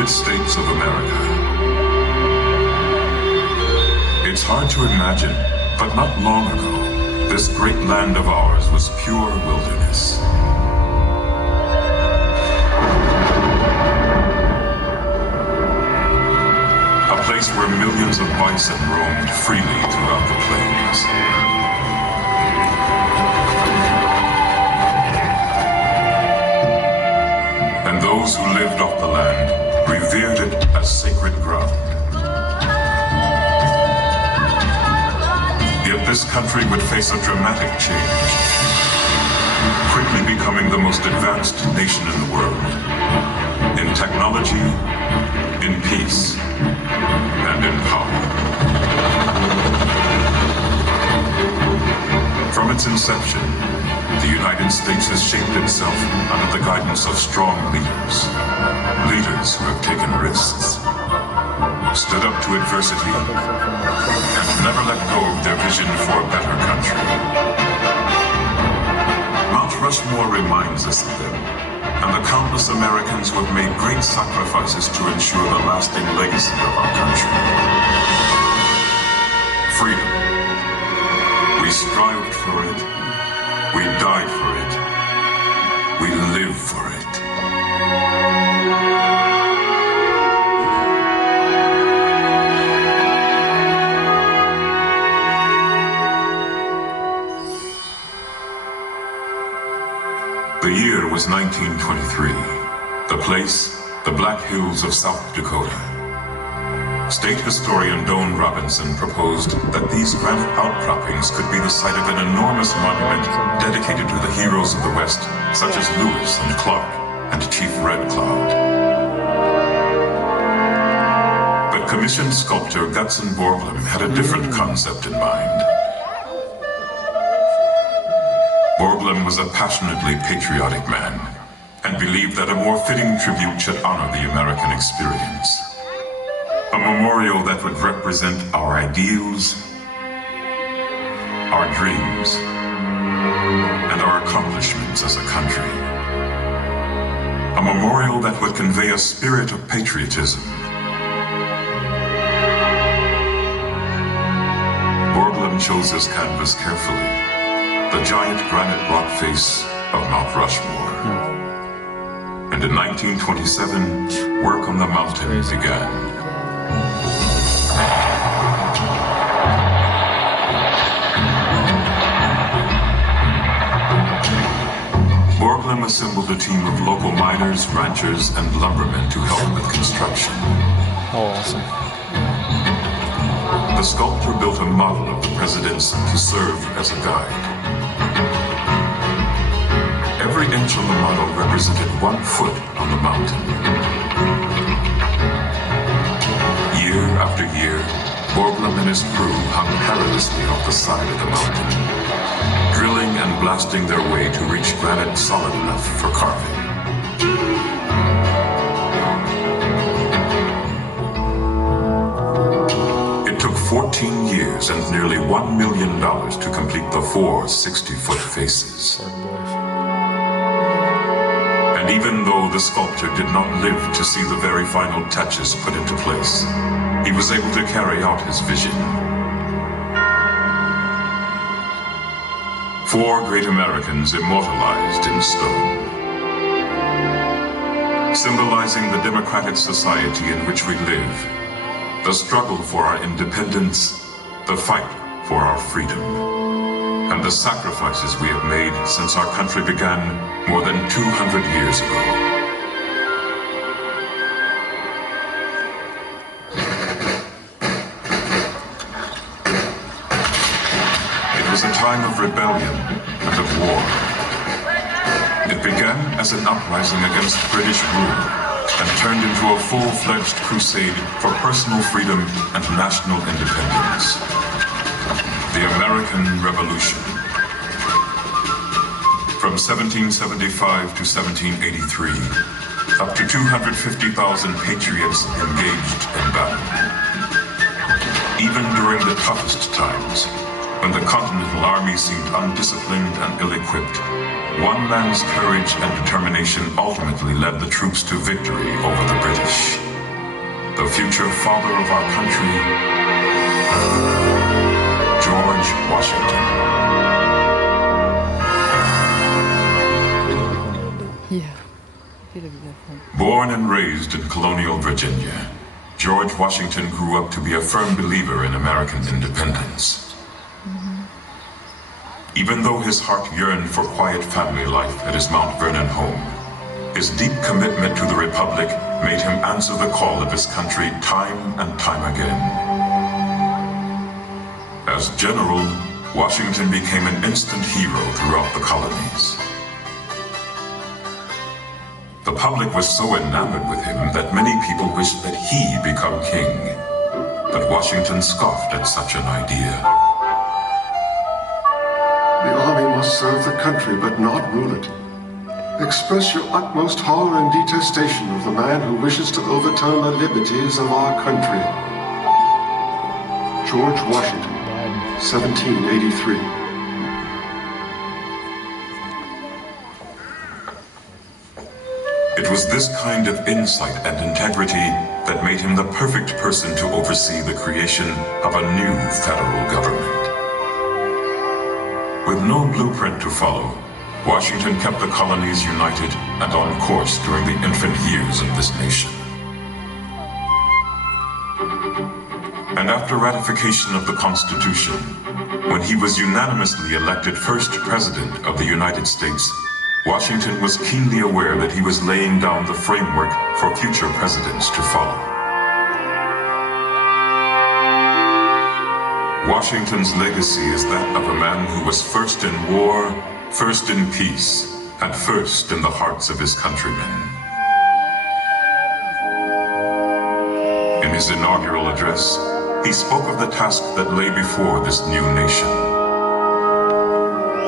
United States of America. It's hard to imagine, but not long ago, this great land of ours was pure wilderness. A place where millions of bison roamed freely throughout the plains. And those who lived off the land revered it as sacred ground. Yet this country would face a dramatic change, quickly becoming the most advanced nation in the world, in technology, in peace, and in power. From its inception, the United States has shaped itself under the guidance of strong leaders, leaders who have taken risks, stood up to adversity, and never let go of their vision for a better country. Mount Rushmore reminds us of them, and the countless Americans who have made great sacrifices to ensure the lasting legacy of our country. Freedom. We strived for it. We died for it. We live for it. The year was 1923. The place, the Black Hills of South Dakota. State historian Doane Robinson proposed that these granite outcroppings could be the site of an enormous monument dedicated to the heroes of the West, such as Lewis and Clark and Chief Red Cloud. But commissioned sculptor Gutzon Borglum had a different concept in mind. Borglum was a passionately patriotic man and believed that a more fitting tribute should honor the American experience. A memorial that would represent our ideals, our dreams, and our accomplishments as a country. A memorial that would convey a spirit of patriotism. Borglum chose his canvas carefully, the giant granite rock face of Mount Rushmore. And in 1927, work on the mountain began. Borglum assembled a team of local miners, ranchers, and lumbermen to help with construction. Oh, awesome. The sculptor built a model of the presidents to serve as a guide. Every inch on the model represented 1 foot on the mountain. Year after year, Borglum and his crew hung perilously off the side of the mountain, drilling and blasting their way to reach granite solid enough for carving. It took 14 years and nearly $1 million to complete the 4 60-foot faces. And even though the sculptor did not live to see the very final touches put into place, he was able to carry out his vision. 4 great Americans immortalized in stone, symbolizing the democratic society in which we live, the struggle for our independence, the fight for our freedom, and the sacrifices we have made since our country began more than 200 years ago. It was a time of rebellion and of war. It began as an uprising against British rule and turned into a full-fledged crusade for personal freedom and national independence. The American Revolution. From 1775 to 1783, up to 250,000 patriots engaged in battle. Even during the toughest times, when the Continental Army seemed undisciplined and ill-equipped, one man's courage and determination ultimately led the troops to victory over the British. the future father of our country, George Washington. Born and raised in colonial Virginia, George Washington grew up to be a firm believer in American independence. Even though his heart yearned for quiet family life at his Mount Vernon home, his deep commitment to the Republic made him answer the call of his country time and time again. As general, Washington became an instant hero throughout the colonies. The public was so enamored with him that many people wished that he become king. But Washington scoffed at such an idea. The army must serve the country, but not rule it. Express your utmost horror and detestation of the man who wishes to overturn the liberties of our country. George Washington, 1783. It was this kind of insight and integrity that made him the perfect person to oversee the creation of a new federal government. With no blueprint to follow, Washington kept the colonies united and on course during the infant years of this nation. And after ratification of the Constitution, when he was unanimously elected first President of the United States, Washington was keenly aware that he was laying down the framework for future presidents to follow. Washington's legacy is that of a man who was first in war, first in peace, and first in the hearts of his countrymen. In his inaugural address, he spoke of the task that lay before this new nation.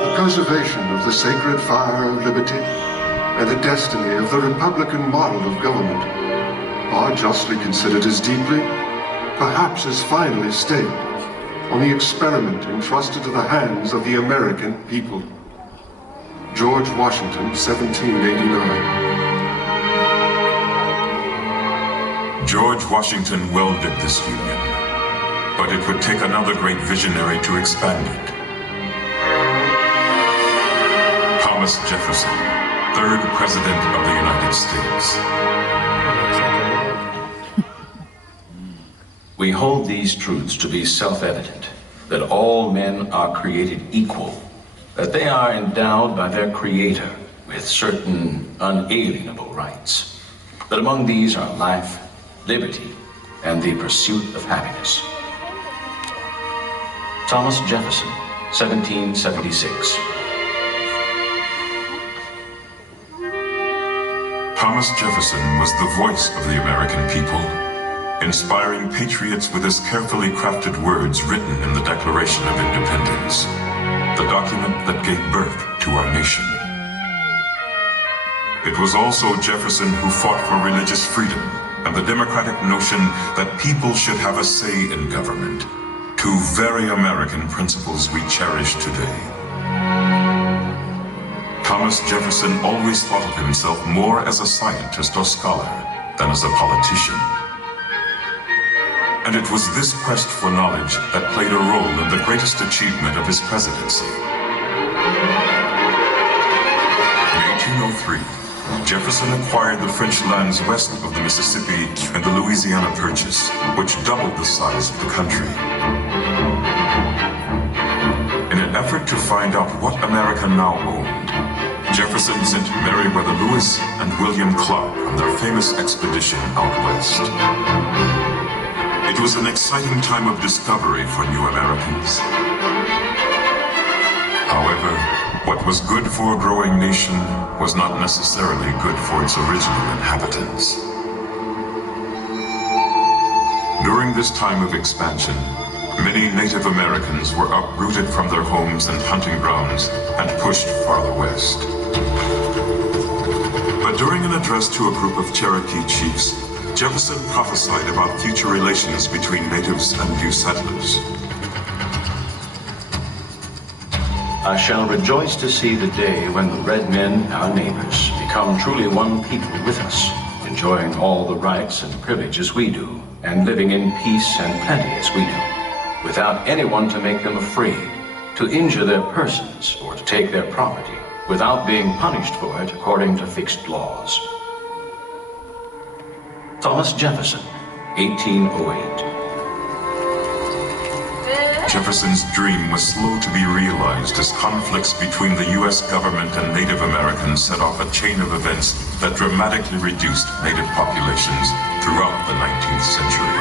The preservation of the sacred fire of liberty and the destiny of the Republican model of government are justly considered as deeply, perhaps as finally staked, on the experiment entrusted to the hands of the American people. George Washington, 1789. George Washington welded this union, but it would take another great visionary to expand it. Thomas Jefferson, third President of the United States. We hold these truths to be self-evident, that all men are created equal, that they are endowed by their Creator with certain unalienable rights, that among these are life, liberty, and the pursuit of happiness. Thomas Jefferson, 1776. Thomas Jefferson was the voice of the American people, inspiring patriots with his carefully crafted words written in the Declaration of Independence, the document that gave birth to our nation. It was also Jefferson who fought for religious freedom and the democratic notion that people should have a say in government, two very American principles we cherish today. Thomas Jefferson always thought of himself more as a scientist or scholar than as a politician. And it was this quest for knowledge that played a role in the greatest achievement of his presidency. In 1803, Jefferson acquired the French lands west of the Mississippi and the Louisiana Purchase, which doubled the size of the country. In an effort to find out what America now owned, Jefferson sent Meriwether Lewis and William Clark on their famous expedition out west. It was an exciting time of discovery for new Americans. However, what was good for a growing nation was not necessarily good for its original inhabitants. During this time of expansion, many Native Americans were uprooted from their homes and hunting grounds and pushed farther west. But during an address to a group of Cherokee chiefs, Jefferson prophesied about future relations between natives and new settlers. I shall rejoice to see the day when the red men, our neighbors, become truly one people with us in enjoying all the rights and privileges we do, and living in peace and plenty as we do, without anyone to make them afraid, to injure their persons, or to take their property, without being punished for it according to fixed laws. Thomas Jefferson, 1808. Jefferson's dream was slow to be realized as conflicts between the U.S. government and Native Americans set off a chain of events that dramatically reduced Native populations throughout the 19th century.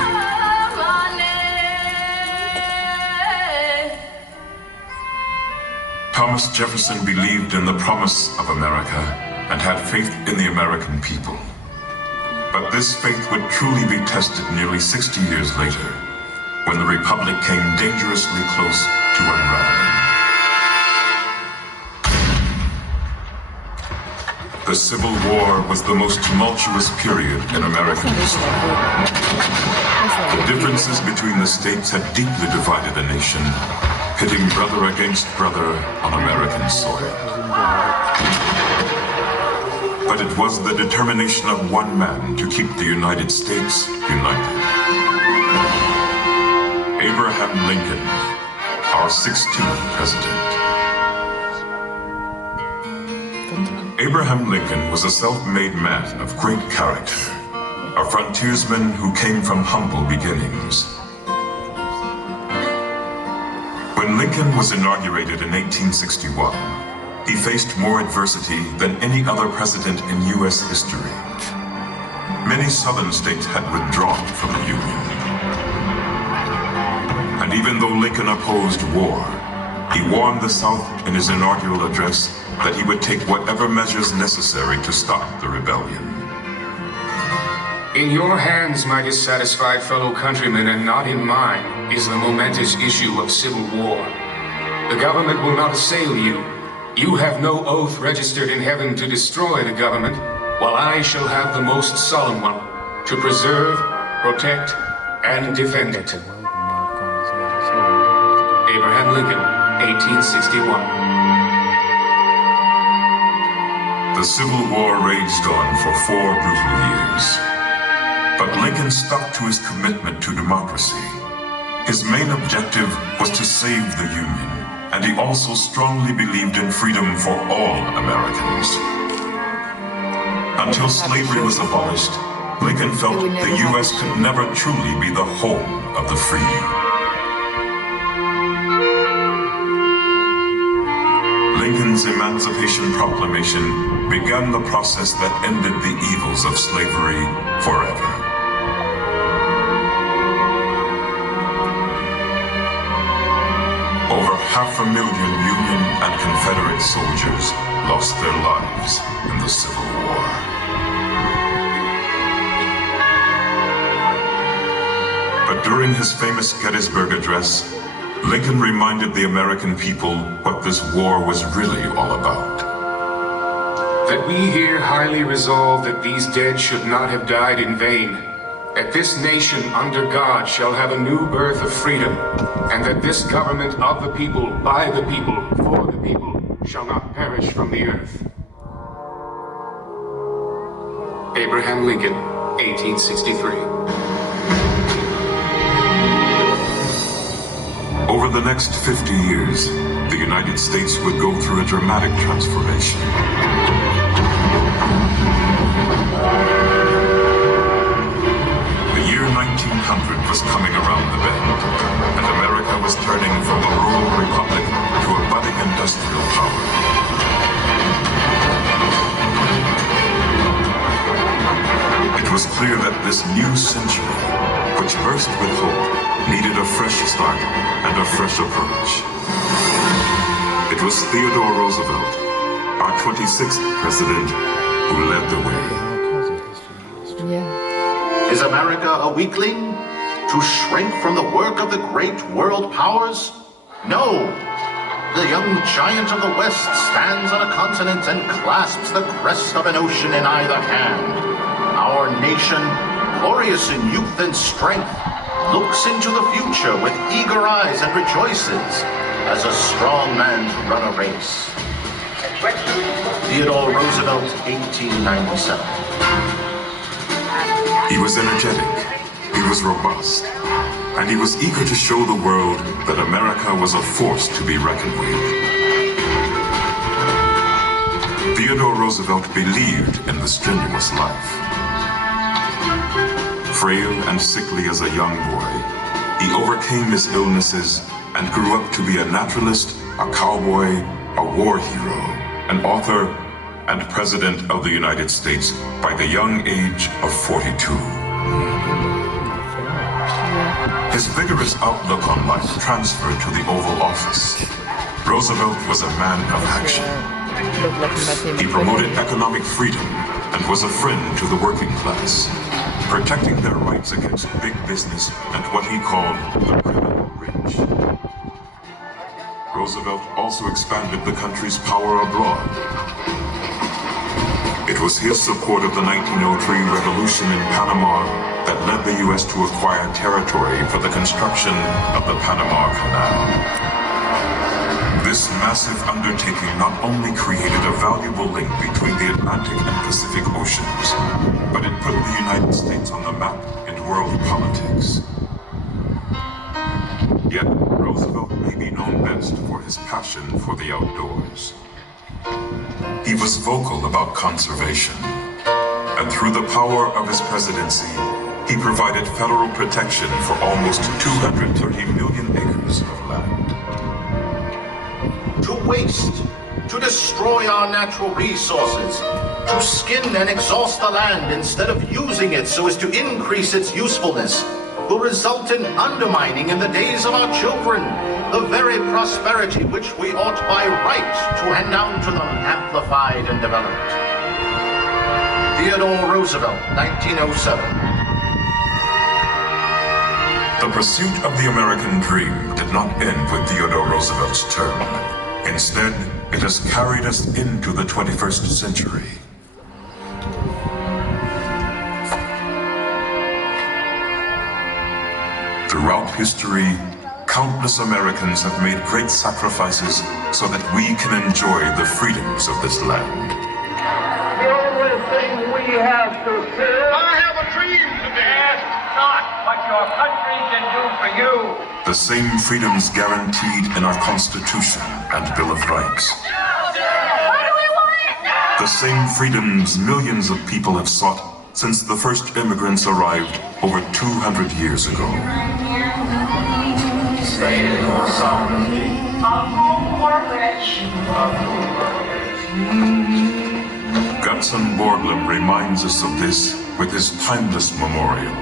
Thomas Jefferson believed in the promise of America and had faith in the American people. But this faith would truly be tested nearly 60 years later, when the Republic came dangerously close to unraveling. The Civil War was the most tumultuous period in American history. The differences between the states had deeply divided a nation, pitting brother against brother on American soil. But it was the determination of one man to keep the United States united. Abraham Lincoln, our 16th president. Abraham Lincoln was a self-made man of great character, a frontiersman who came from humble beginnings. When Lincoln was inaugurated in 1861, he faced more adversity than any other president in U.S. history. Many southern states had withdrawn from the Union. And even though Lincoln opposed war, he warned the South in his inaugural address that he would take whatever measures necessary to stop the rebellion. In your hands, my dissatisfied fellow countrymen, and not in mine, is the momentous issue of civil war. The government will not assail you. You have no oath registered in heaven to destroy the government, while I shall have the most solemn one, to preserve, protect, and defend it. Abraham Lincoln, 1861. The Civil War raged on for 4 brutal years. But Lincoln stuck to his commitment to democracy. His main objective was to save the Union, and he also strongly believed in freedom for all Americans. Until slavery was abolished, Lincoln felt the U.S. could never truly be the home of the free. Lincoln's Emancipation Proclamation began the process that ended the evils of slavery forever. Over 500,000 Union and Confederate soldiers lost their lives in the Civil War. But during his famous Gettysburg Address, Lincoln reminded the American people what this war was really all about. That we here highly resolve that these dead should not have died in vain, that this nation under God shall have a new birth of freedom, and that this government of the people, by the people, for the people, shall not perish from the earth. Abraham Lincoln, 1863. Over the next 50 years, the United States would go through a dramatic transformation. The year 1900 was coming around the bend, and America was turning from a rural republic to a budding industrial power. It was clear that this new century, which burst with hope, needed a fresh start and a fresh approach. It was Theodore Roosevelt, our 26th president, who led the way. Yeah. Is America a weakling? To shrink from the work of the great world powers? No! The young giant of the West stands on a continent and clasps the crest of an ocean in either hand. Our nation, glorious in youth and strength, looks into the future with eager eyes and rejoices as a strong man's run a race. Theodore Roosevelt, 1897. He was energetic, he was robust, and he was eager to show the world that America was a force to be reckoned with. Theodore Roosevelt believed in the strenuous life. Frail and sickly as a young boy, he overcame his illnesses and grew up to be a naturalist, a cowboy, a war hero, an author, and President of the United States by the young age of 42. His vigorous outlook on life transferred to the Oval Office. Roosevelt was a man of action. He promoted economic freedom and was a friend to the working class, protecting their rights against big business and what he called the criminal rich. Roosevelt also expanded the country's power abroad. It was his support of the 1903 revolution in Panama that led the U.S. to acquire territory for the construction of the Panama Canal. This massive undertaking not only created a valuable link between the Atlantic and Pacific Oceans, but it put the United States on the map in world politics. Yet, Roosevelt may be known best for his passion for the outdoors. He was vocal about conservation, and through the power of his presidency, he provided federal protection for almost 230 million acres of land. To waste, to destroy our natural resources, to skin and exhaust the land instead of using it so as to increase its usefulness, will result in undermining in the days of our children the very prosperity which we ought by right to hand down to them amplified and developed. Theodore Roosevelt, 1907. The pursuit of the American dream did not end with Theodore Roosevelt's term. Instead, it has carried us into the 21st century. Throughout history, countless Americans have made great sacrifices so that we can enjoy the freedoms of this land. The only thing we have to fear. I have a dream today. Ask not what your country can do for you. The same freedoms guaranteed in our Constitution and Bill of Rights. The same freedoms millions of people have sought since the first immigrants arrived over 200 years ago. Gutzon Borglum reminds us of this with his timeless memorial.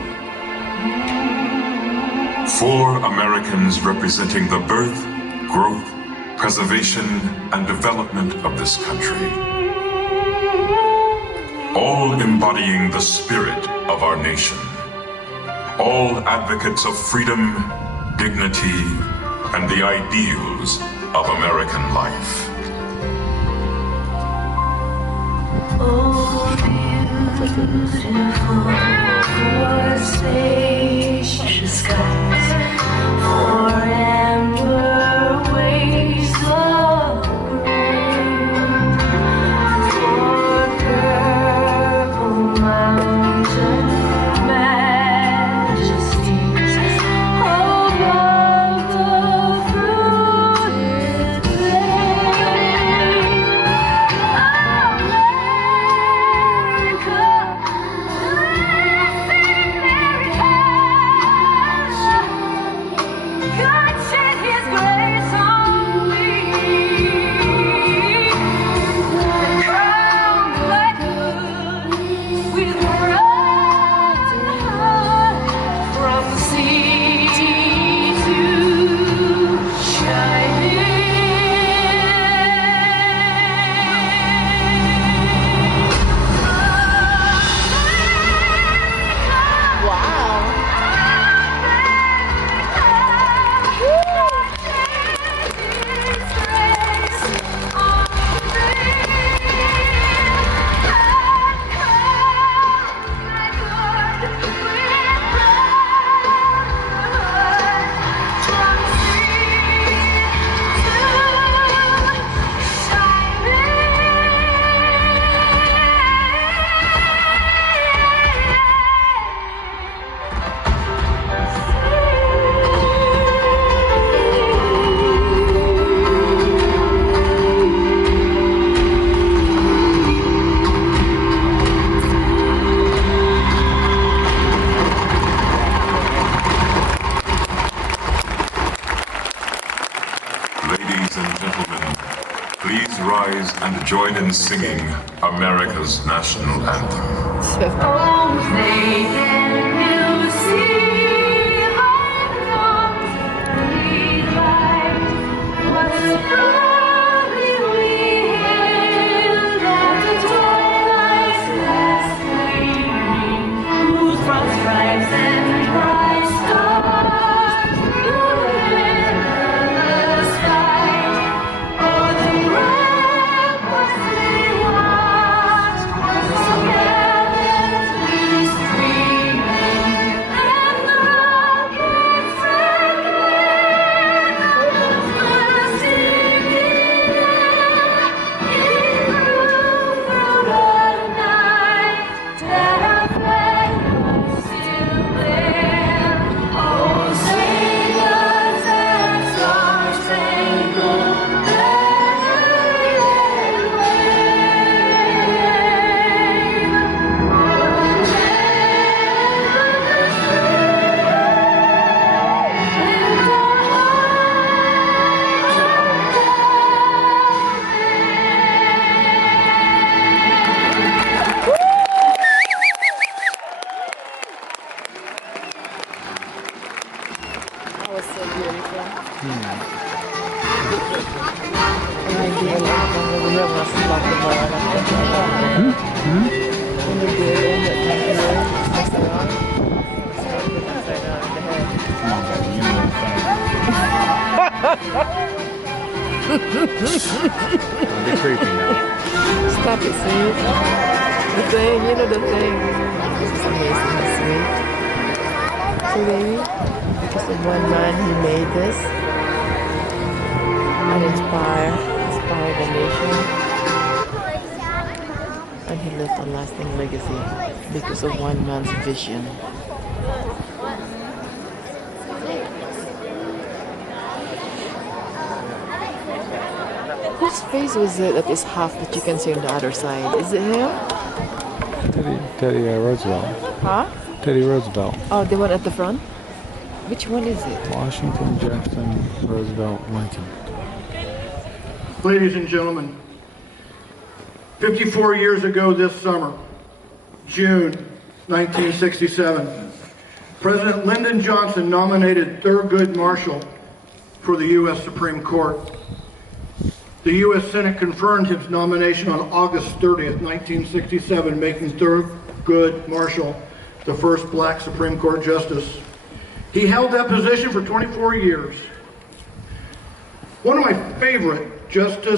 4 Americans representing the birth, growth, preservation, and development of this country. All embodying the spirit of our nation. All advocates of freedom, dignity, and the ideals of American life. Oh, beautiful for spacious skies, for amber waves of rain, for purple mountain majesties above the fruited plain. America, blessed America. and join in singing America's national anthem. Oh, they can see our lungs bleed right. What's proudly we hailed at the twilight's last gleaming, whose broad stripes and bright stars through endless fight. Oh, the ramparts they watched were so gallantly streaming, and the rockets rang the singing it grew through the night that our flag was still there. Oh, sailors and star-spangled banner yet That was so beautiful. Hindi alam kung ano mas magmamahal ako. Hindi alam that mas around. Upside down in the head. They're creepy now. Stop it, see? The thing, you know the thing. This is amazing, this way. See, baby? Just the one man who made this and inspired the nation. And he left a lasting legacy because of one man's vision. Whose face was it that is half that you can see on the other side? Is it him? Teddy Roosevelt. Huh? Teddy Roosevelt. Oh, the one at the front? Which one is it? Washington, Jefferson, Roosevelt, Lincoln. Ladies and gentlemen, 54 years ago this summer, June 1967, President Lyndon Johnson nominated Thurgood Marshall for the U.S. Supreme Court. The U.S. Senate confirmed his nomination on August 30th, 1967, making Thurgood Marshall the first black Supreme Court justice. He held that position for 24 years. One of my favorite justice